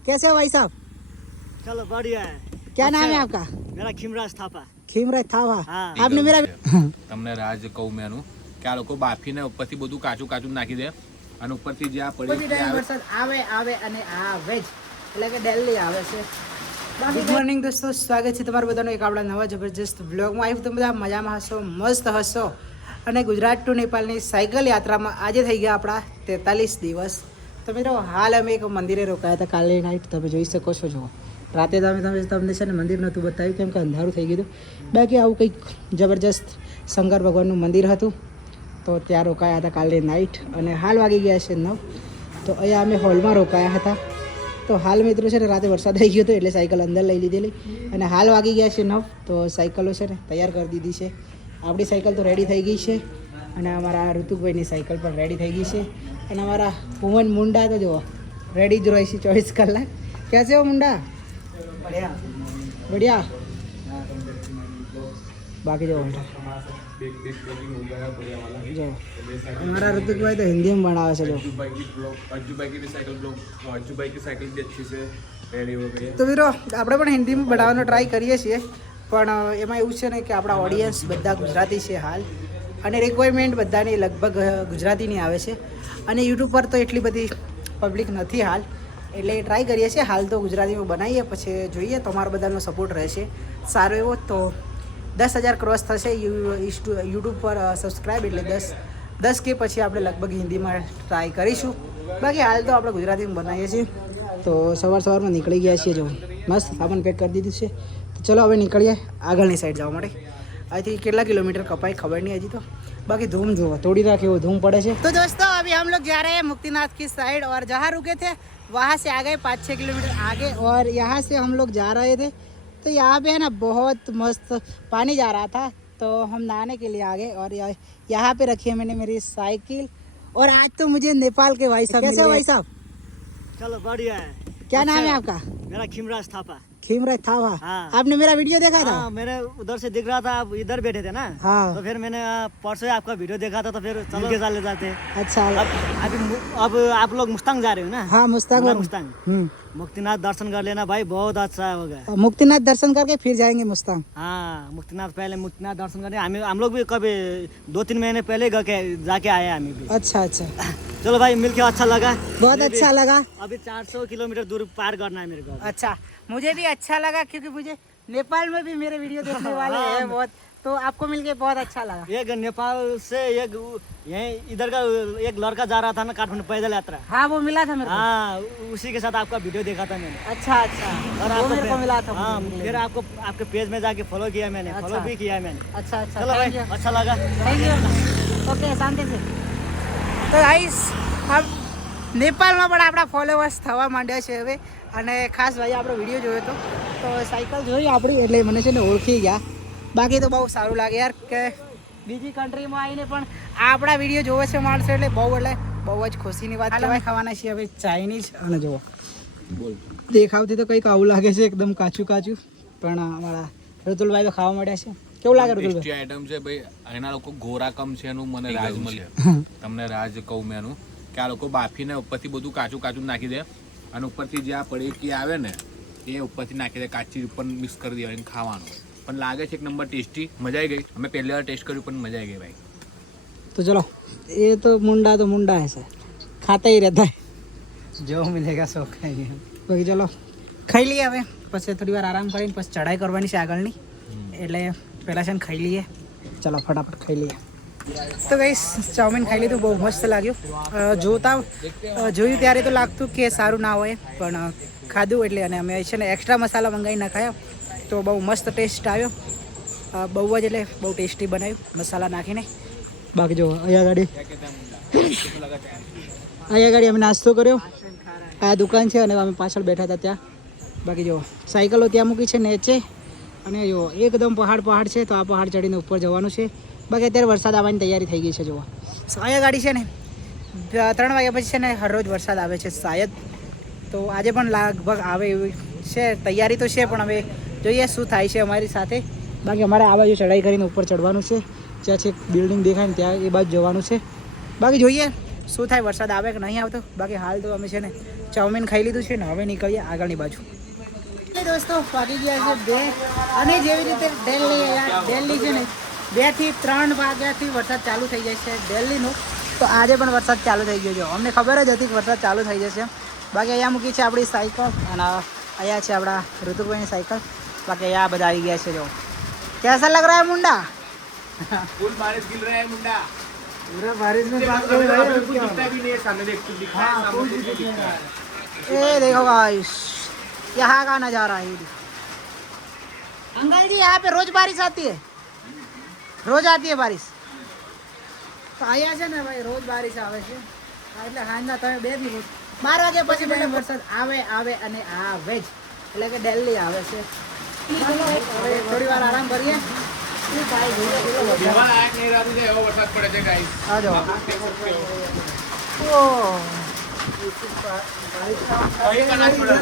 कैसे हो भाई साहब? चलो बढ़िया है। क्या नाम है आपका? मेरा खिमराज थापा। खीमराज थापा। हाँ। आपने मेरा તમને રાજ કહું મેનું કે આ લોકો બાફીને ઉપરથી બધું કાચું કાચું નાખી દે અને ઉપરથી જે આ પડી વરસાદ આવે આવે અને આવે જ એટલે કે દિલ્હી આવે છે. ગુડ મોર્નિંગ દોસ્તો, સ્વાગત છે તમારું બધાનું એક આપણા નવા જબરજસ્ત બ્લોગમાં. આવી તમે બધા મજામાં હશો, મસ્ત હશો. અને ગુજરાત ટુ નેપાળની સાયકલ યાત્રામાં આજે થઈ ગયા આપણા 43 દિવસ. તો મિત્રો હાલ અમે એક મંદિરે રોકાયા હતા કાલે નાઇટ. તમે જોઈ શકો છો. જુઓ રાતે તમને છે ને મંદિર નહોતું બતાવ્યું કેમ કે અંધારું થઈ ગયું હતું. બાકી આવું કંઈક જબરજસ્ત શંકર ભગવાનનું મંદિર હતું. તો ત્યાં રોકાયા હતા કાલે નાઇટ અને હાલ વાગી ગયા છે 9. તો અહીંયા અમે હોલમાં રોકાયા હતા. તો હાલ મિત્રો છે ને રાતે વરસાદ આવી ગયો હતો એટલે સાયકલ અંદર લઈ લીધેલી અને હાલ વાગી ગયા છે 9. તો સાયકલો છે ને તૈયાર કરી દીધી છે. આપણી સાયકલ તો રેડી થઈ ગઈ છે અને અમારા ઋતુભાઈની સાયકલ પણ રેડી થઈ ગઈ છે. અને અમારા ભુવન મુંડા તો જુઓ રેડી જ રહે છે 24 કલાક. ક્યાં છે મુંડા? બઢિયા બઢિયા. બાકી જો हमारा ऋतिक भाई तो हिंदी में बनावे છે. जो તો વીરો આપણે પણ હિન્દીમાં બનાવવાનો ટ્રાય કરીએ છીએ પણ એમાં એવું છે ને કે આપણા ઓડિયન્સ બધા ગુજરાતી છે હાલ અને રિક્વાયરમેન્ટ બધાની લગભગ ગુજરાતીની આવે છે અને યુટ્યુબ પર તો એટલી બધી પબ્લિક નથી હાલ એટલે ટ્રાય કરીએ છીએ હાલ તો ગુજરાતીમાં બનાવીએ પછી જોઈએ તમારો બધાનો સપોર્ટ રહેશે સારો એવો. તો 10,000 ક્રોસ થશે યુટ્યુબ પર સબસ્ક્રાઈબ એટલે 10K પછી આપણે લગભગ હિન્દીમાં ટ્રાય કરીશું. બાકી હાલ તો આપણે ગુજરાતીમાં બનાવીએ છીએ. તો સવારમાં નીકળી ગયા છીએ. જો મસ્ત સામાન પેક કરી દીધું છે. તો ચલો હવે નીકળીએ આગળની સાઈડ જવા માટે. અહીંથી કેટલા કિલોમીટર કપાય ખબર નહીં હજી તો. बाकी धूम जो थोड़ी राखी वो धूम पड़े છે. तो दोस्तों अभी हम लोग जा रहे हैं मुक्तिनाथ की साइड और जहाँ रुके थे वहाँ से आ गए 5-6 किलोमीटर आगे और यहाँ से हम लोग जा रहे थे. तो यहाँ पे है ना बहुत मस्त पानी जा रहा था तो हम नहाने के लिए आ गए और यहाँ पे रखी है मैंने मेरी साइकिल. और आज तो मुझे नेपाल के भाई साहब. कैसे हो भाई साहब? चलो बढ़िया है. क्या नाम है आपका? मेरा खिमराज थापा. खीमराज थापा. हाँ. आपने मेरा वीडियो देखा था? हाँ, मेरे उधर से दिख रहा था आप इधर बैठे थे ना. हाँ. तो फिर मैंने परसों आपका वीडियो देखा था तो फिर चलो के साथ ले जाते. अच्छा. अब आप लोग मुस्तांग जा रहे हो ना? हाँ मुस्तांग. मुस्तांग मुक्तिनाथ दर्शन कर लेना भाई, बहुत अच्छा होगा. मुक्तिनाथ दर्शन करके फिर जाएंगे मुस्तांग. हाँ मुक्तिनाथ पहले मुक्तिनाथ दर्शन करने हम लोग भी कभी 2-3 महीने पहले जाके आए हम भी. अच्छा अच्छा. चलो भाई मिलके अच्छा लगा. बहुत अच्छा लगा. अभी 400 किलोमीटर दूर पार करना है मेरे को. अच्छा मुझे भी अच्छा लगा क्योंकि मुझे नेपाल में भी मेरे वीडियो देखने वाले हैं बहुत. तो आपको मिलके बहुत अच्छा लगा. एक नेपाल से एक यहीं इधर का एक लड़का जा रहा था ना काठमांडू पैदल यात्रा. हाँ वो मिला था मेरे को. हाँ उसी के साथ आपका वीडियो देखा था मैंने. अच्छा अच्छा. और वो मेरे को मिला था. हाँ फिर आपको आपके पेज में जाके फॉलो किया मैंने. अच्छा. फॉलो भी किया मैंने. अच्छा अच्छा. चलो भाई अच्छा लगा. Thank you. ओके शांति से. તો ગાઈસ हम નેપાળમાં પણ આપણા ફોલોવર્સ થવા માંડ્યા છે હવે અને ખાસ ભાઈ આપણો વિડીયો જોયો હતો તો સાયકલ જોઈ આપણી એટલે મને છે ને ઓળખી ગયા. બાકી તો બહુ સારું લાગે યાર કે બીજી કન્ટ્રીમાં આવીને પણ આપણા વિડીયો જોવે છે માણસો એટલે બહુ જ ખુશીની વાત કહેવાય. ખાવાના છીએ હવે ચાઇનીઝ અને જુઓ દેખાવથી તો કંઈક આવું લાગે છે એકદમ કાચું કાચું પણ અમારા ઋતુલભાઈ તો ખાવા મળ્યા છે. કેવું લાગે ઋતુલભાઈ? ટેસ્ટી આઈટમ છે ભાઈ. એના લોકો ગોરા કમ છે એનું મને રાજ મળે. તમને રાજ કહું મેનું કે આ લોકો બાફીને ઉપરથી બધું કાચું કાચું નાખી દે અને ઉપરથી જે આ પડીકી આવે ને એ ઉપરથી નાખી દે. કાચી ઉપર મિક્સ કરી દેવાની ખાવાનું પણ લાગે છે એક નંબર ટેસ્ટી. મજા આવી ગઈ. અમે પહેલી વાર ટેસ્ટ કર્યું પણ મજા આવી ગઈ ભાઈ. तो चलो ये तो मुंडा है सर खाता ही रहता है जो मिलेगा सो खाएंगे. बाकी चलो ખાઈ લઈએ હવે પછી થોડી વાર આરામ કરીને પછી ચઢાઈ કરવાની છે આગળની એટલે પહેલાં છે ને ખાઈ લઈએ. ચલો ફટાફટ ખાઈ લઈએ. તો ગાઈસ ચાઉમીન ખાઈ લીધું બહુ મસ્ત લાગ્યું. જોયું ત્યારે તો લાગતું કે સારું ના હોય પણ ખાધું એટલે અને અમે છે ને એક્સ્ટ્રા મસાલા મંગાવી નાખાયો તો બહુ મસ્ત ટેસ્ટ આવ્યો. બહુ જ એટલે બહુ ટેસ્ટી બનાવ્યું મસાલા નાખીને. બાકી જો અહીંયા ગાડી અમે નાસ્તો કર્યો. આ દુકાન છે અને અમે પાછળ બેઠા હતા ત્યાં. બાકી જો સાયકલો ત્યાં મૂકી છે નીચે અને જો એકદમ પહાડ છે તો આ પહાડ ચડીને ઉપર જવાનું છે. બાકી અત્યારે વરસાદ આવવાની તૈયારી થઈ ગઈ છે. જુઓ અહીંયા ગાડી છે ને 3 વાગ્યા પછી છે ને હરરોજ વરસાદ આવે છે શાયદ. તો આજે પણ લગભગ આવે એવી છે તૈયારી તો છે પણ હવે જોઈએ શું થાય છે અમારી સાથે. બાકી અમારે આ બાજુ ચડાઈ કરીને ઉપર ચડવાનું છે. જ્યાં છે બિલ્ડિંગ દેખાય ને ત્યાં એ બાજુ જવાનું છે. બાકી જોઈએ શું થાય વરસાદ આવે કે નહીં આવતો. બાકી હાલ તો અમે છે ને ચાઉમીન ખાઈ લીધું છે ને હવે નીકળીએ આગળની બાજુ. દોસ્તો વાગી ગયા છે 2 અને જેવી રીતે દિલ્હી છે ને 2 થી 3 વાગ્યાથી વરસાદ ચાલુ થઈ જાય છે દિલ્હીનો. તો આજે પણ વરસાદ ચાલુ થઈ ગયો છે. અમને ખબર જ હતી કે વરસાદ ચાલુ થઈ જશે. બાકી અહીંયા મૂકી છે આપણી સાયકલ અને અહીંયા છે આપણા ઋતુભાઈની સાયકલ. બાકી અહીંયા બધા આવી ગયા છે. જો કેસા લગ રહા હે મુંડા? फुल बारिश गिर रहा है मुंडा पूरा बारिश में बात कुछ दिखता भी नहीं है सामने देख तू दिखा है सामने देख दिखता है ये देखो गाइस यहाँ का नज़ारा है. अंकल जी यहाँ पे रोज बारिश आती है? रोज आती है बारिश? તો અહીંયા છે ને ભાઈ રોજ બારિશ આવે છે. એટલે સાંજના તમે 2 દિવસ 12 વાગ્યા પછી મને વરસાદ આવે અને આવે જ. એટલે કે દિલ્હી આવે છે. હવે થોડી વાર આરામ કરીએ. देवा लायक नहीं रहती है वो वरसाद पड़े છે गाइस આ જો कहीं का ना पड़ा